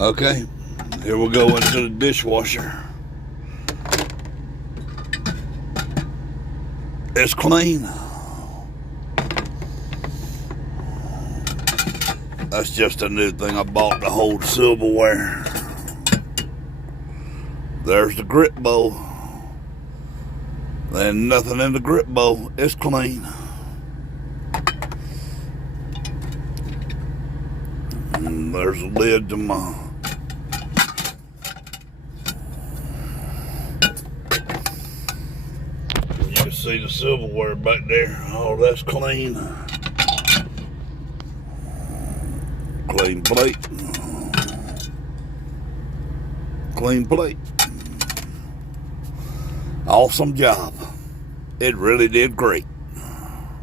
Okay, here we go into the dishwasher. It's clean. That's just a new thing I bought to hold silverware. There's the grip bowl. There's nothing in the grip bowl. It's clean. And there's a lid to my you can see the silverware back there. Oh, that's clean. Clean plate. Clean plate. Awesome job. It really did great.